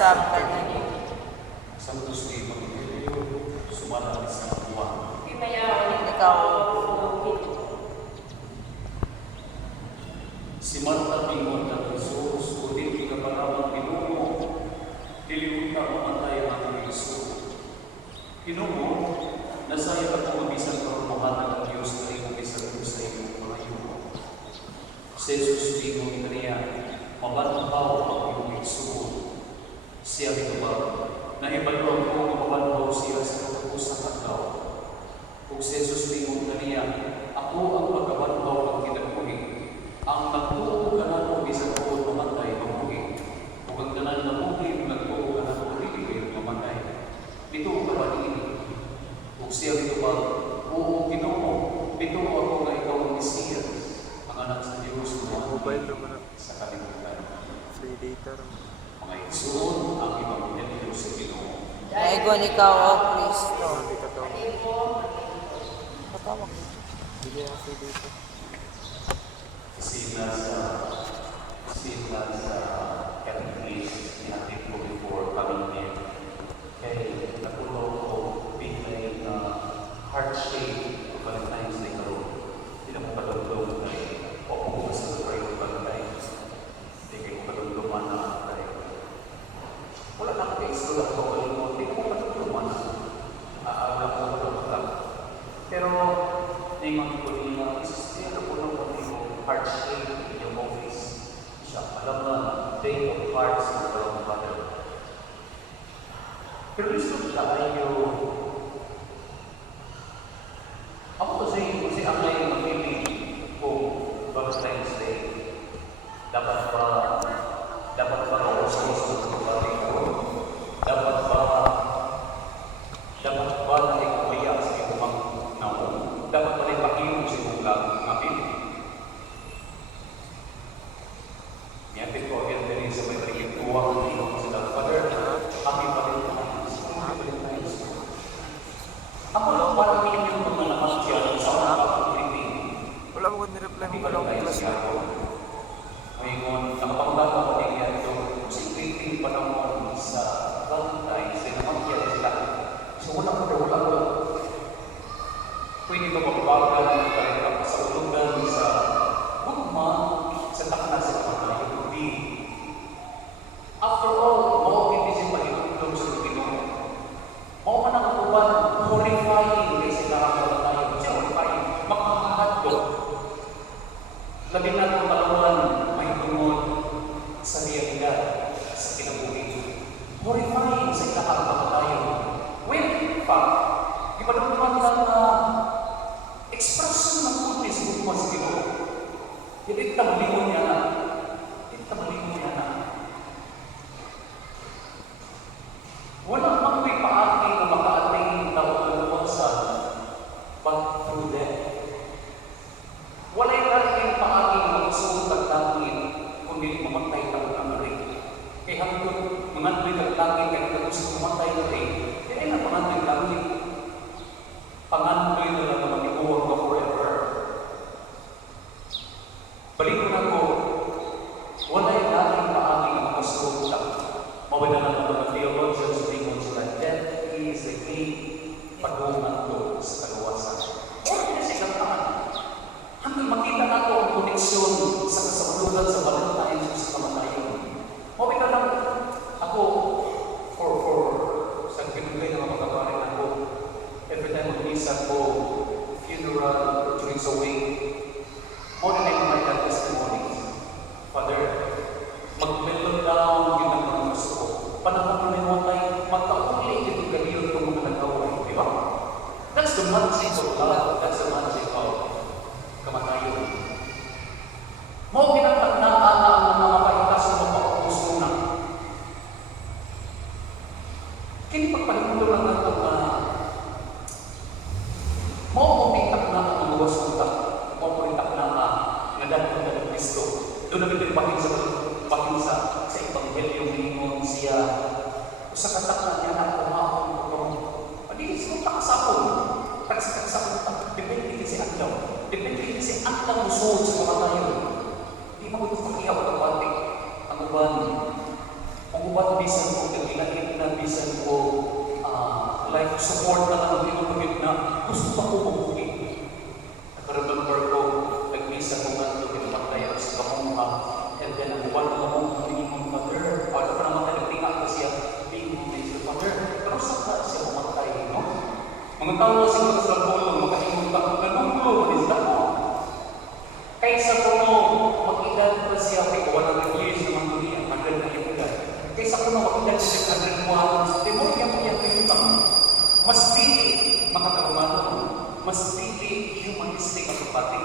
sa kanino. Santos di Evangelio, sumalang sa Juan. Ikaw, Si Marta tingon na Jesus, o di kaparawang Ginoo, dilimutan mamatay ang Yesus. Ginoo, nasaya ako mabisan karumahan ng Diyos na iyong bisan ko sa iyong mga yugo. Si Jesus tingon niya, mabanhaw ang iyong igsuon. Siya ginawag, nahibalo ko mabanhaw siya sa katapusang adlaw. Kung si Jesus tingon niya, ako ang pagkabanhaw ang kinabuhi. Ang nagtuo ka na kung isang tuon mamatay, mabuhi. Kung ang tanan na buhi, nagtuo ka na kung hindi mamatay. Dito ka ba ini? Kung siya dito ba, oo, Ginoo, dito ako na ikaw ang Mesiyas, ang anak sa Diyos na Mobile naman na. sa kalimutan. Free data rin. Mga igsoon, ang ibang Diyos sa Ginoo. naigon ikaw, O Kristo. Hindi ka tawag. Patawag dito. Bigyan ang free data. Sila sa categories natin po before coming in. Kaya natulog ko bigay na heart shape of Valentine's Day karoon. Hindi na mo kadulog na o kung gusto ko kayo Valentine's. Hindi kayo kaduluman na tayo. Wala na kayo isulat ko kayo. Hindi ko kaduluman na. Wala ko kaduluman. Pero, naimang ko nila, isistira ko ng heart shape in your office. Siya, alam na, day of hearts ng dalawang mother. Pero gusto tayo, ako kasi ang may mag-feeling kung Valentine's Day, dapat ba ako sa mga kapatid ko? Dapat ba na ikawaya sa iyong mga naon? Dapat ba na ipakilong sa iyong ngapin? Yan ko again din sa may pagkikuha ng iyong sila. Father, happy Valentine's. Happy Valentine's. Ako lang parang yung mga naman siya sa mga kapatid. Wala mo kung nireply mo ka lang Valentine's plus siya ako. Ngayon, nakapagdata ko din yan ito. Kasi waiting pa naman sa Valentine's. Ay naman kaya sila. So wala ko. Pwede ba magbagal talaga sa ulugan sa gugma sa takna sa mga hindi. After all, hindi siya pahitulong sa Ginoo. Mao man ang uban, horrifying kay sa karakter tayo. Siya horrifying, makakahat ko. Labi na kung talaman may tungod sa realidad sa kinabuhi. Horrifying sa karakter tayo. When, in fact, ipadagdagan lang na ekspresyon ng kutis kung mas Ginoo. Hindi tamalingon niya na. Walang makoy paati na makaating tawag sa but through death. Wala'y natin paati na magsuot ang langit kundi mamatay tawag ang rin. Kaya hanggang mangandoy ang langit kaya gusto mamatay na rin. Kaya na pangandoy ang langit. Pangandoy na lang na mag-iuwag ka forever. Balik ko na ko, wala'y natin paati na magsuot lang. Mawala na mga theologians ringon sila, death is the key paghuman ko sa kaluwasan. O kasi kantaan. Hanggang makita nato ang koneksyon sa kasabulugan sa Valentine's sa kamatayon. Mawala lang ako for sa pinugay ng mga kaparin ako. Every time mag-isa ko, funeral, during sa wake, more than I might have testimonies. Father, mag-melon down yun ang mga gusto ko. Panahon na may matay, magkauli yung ganyan itong mga nag-away. Di ba? That's the magic of love. That's the magic of kamatayon. Mau pinagtagnaan ang mga pahitas ng mapaupuso na. Kini pagpahimulo lang nato na mau pinagtagnaan ang mga wasunta. Mau pinagtagnaan na dahil ng Kristo. Doon na pinagpahinsa sa Ebanghelyo mingon siya sa katakna niya na kumahon ko. Pagiging sinuta ka sa akong. Pagsikat sa akong. Depende kasi aglaw. Depende kasi aglaw musuod sa kamatayon. Di mo ito pakiyaw ang uban. Ang uban bisan kung bisan ko like support na lang ang tinutugid na gusto pa ko mabuhi. Naka-remember ko, nag-misa ko nga ito, pinamatay ako sa kamuha, and then ang buwan na ako, being on mother, o ito pa naman tayo, nagtinga ko siya, being on mother, pero saan siya mamatay, no? Mga tao siguro sa tulong, makaingon ka, nanunglo, manis ako. Kaysa ko no, mag-edad pa siya, may 100 years naman ko niya, 100 na yung edad. Kaysa ko no, mag-edad siya, 100 mo, timor niya po yung pinutang. Mas pili makatarumano, mas pili humanistic ang kapatid.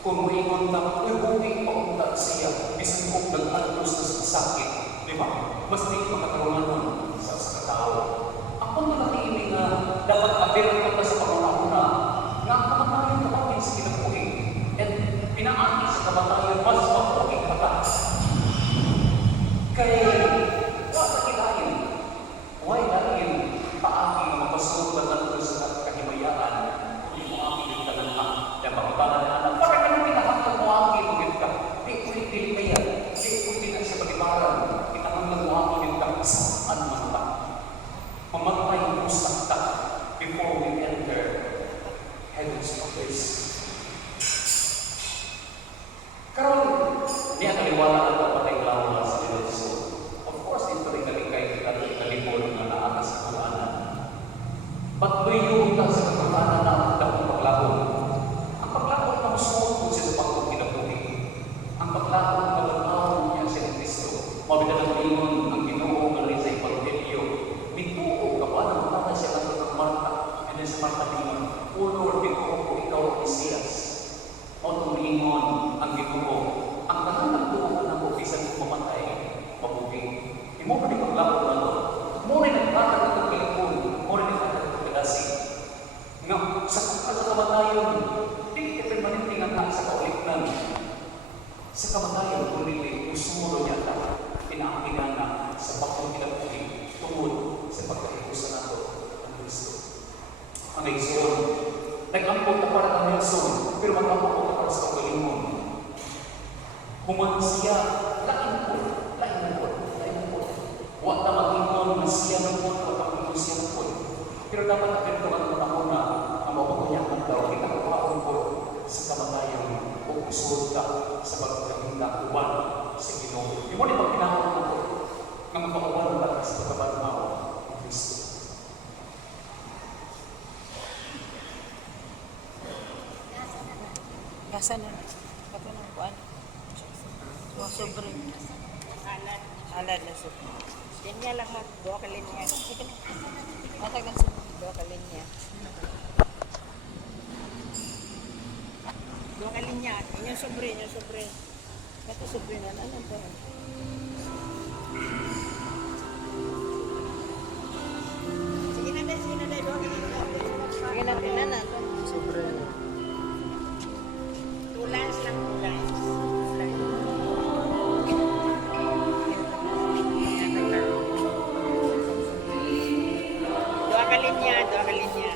Kung maingon na, huwing paunta siya, bisan kong nag-altos na sa sakit, di ba? Mas pili makatarumano sa katao. Ako na nakikinig na dapat abiran ka sa panguna-una na ang kamatayan kapatid sa kinabuhi. And pinaaki sa kamatayan, mas mabuhi ka ka. Kaya, wala kilayin. Why lain paaki na mapasuot na nato sa kahimayaan kung mo aki din talanha na makibangan na anak. Bakit naman pinahanggang mo aki din ka? Di ko ipili kaya. Di ko ipili siya pag-ibaran. Pinahanggang mo aki din ka. Saan man ka? Mamatay mo sakta before we enter heaven's place. Karon, niya kaliwala ang kapatay lawa sa Diyos. Of course, ito rin kalikay at kalipon na naakas sa kuhanan. Pagluyo ka sa kuhanan na ang dakong paglakon. Ang paglakon na musuot mo siya sa pagkong kinabuhi. Ang paglakon na pagkakawin niya siya ng Kristo. Mabidalang lingon ang Ginoo ng rin sa Evangelio. Bituo ka pa na matata siya ng Marta. And then sa Marta lingon, O Lord, bituo ko ikaw ang Mesiyas. O tumingon ang Ginoo. Ang tahanang tuwa na ko bisan kong mamatay, mabuhi. Mo pa di paglakon na ito. Mo rin naglatag itong kilipon. Mo rin naglatag itong kadasi. Nga, sa kamatayon, di permanente nga sa kauliknan. Sa kamatayon, kundi usuro niya ka. Pinaakinan na sa bakong kinabuhi tungod sa pagkaikusan na ito ng Kristo. Ang Igsoon, nag-ampot na para ng Nelson, pero mag-ampot na para sa kagalingon. Human siya, lain po. Huwag na mag-ingon na siya ng po, huwag na mag-ingon siya ng po. Pero dapat natin ito ang na ang mapapunyakan daw, kinakapaon po sa kamatayan o usulod ka sa pagkakinda uwan sa Ginoo. Di mo rin pagkinakaon na po na magpakawan ka sa pagkabanmaw ng Kristo. Kasa na. Kato ng kuan. Mga sobre. Alad na sobre. Linya lang mo, dua ka linya. Matagal sobre. Dua ka linya. Dua ka linya. Inyong sobre, inyong sobre. Ito sobre na, ano ba? Sige na dahil, dua ka linya. Sige na, pinana. Sobre. Tulans lang, tulans. Dua ka linya, dua ka linya.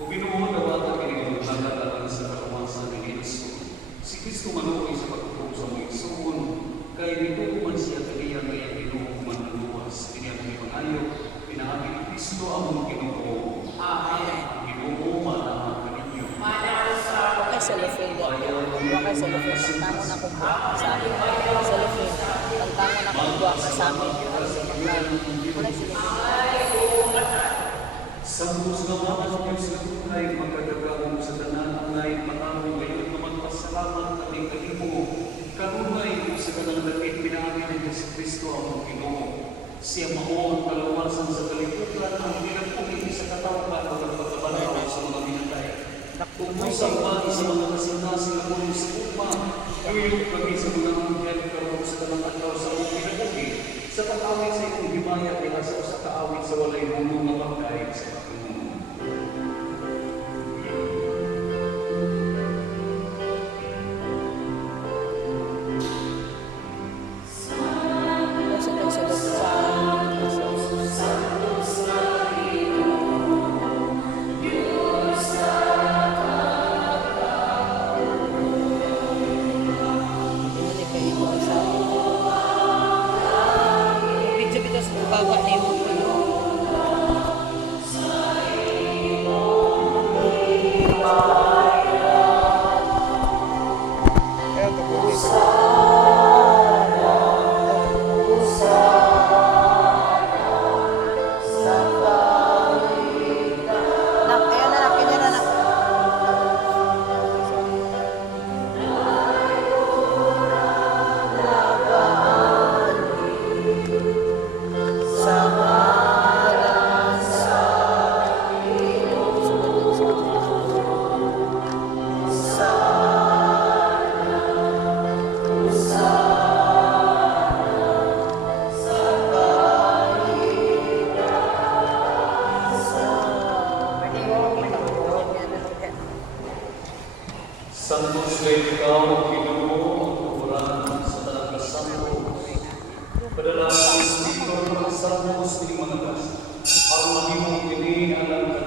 O Ginoo, dawatan kini ang hangad sa kaluwasan ni Kristo. Si Kristo manuoy sa pagtuo sa mga igsoon, kay dito man siya kaniya kaya Ginoo man naluwas. Kini ang pangayo, pinaagi ni Kristo ang Ginoo. Amen. Ang Ginoo manamang kaninyo. Wakay sa lufin ko. Wakay sa lufin. Pagtango na kong buwak sa amin. Sa lufin. Pagtango na kong buwak sa amin. Wakay sa lufin. Sambus naman ang Diyos na tunay magkagagawang sa tanan ang ngay pangaroon ngayon naman pasalamat kaming kahimo. Kanunay kung sa kanang dakit pinaami ng Yesu Kristo ang Ginoo. Siya mao ang kalawasan sa kalibutan ang pinagpuli sa katawhan o pagkabalaw sa mga binatay. Kung usap pa sa mga kasinasing na muli sa upa, tuyok kami sa mga anghel karoon sa kanang adlaw sa mga pinagpuli sa pag-awit sa iyong himaya kaya sa kaawit sa walay muno nga bagay sa Panginoon. Sa baba na yung Kaya ito po dito. nak, ayan na nak, ayan na nak. Santos kay ikaw, Ginoo, ang tuguran sa talaga santo. Padala ang Espiritu ng Santos ni mga gas, ang mahimong kini alam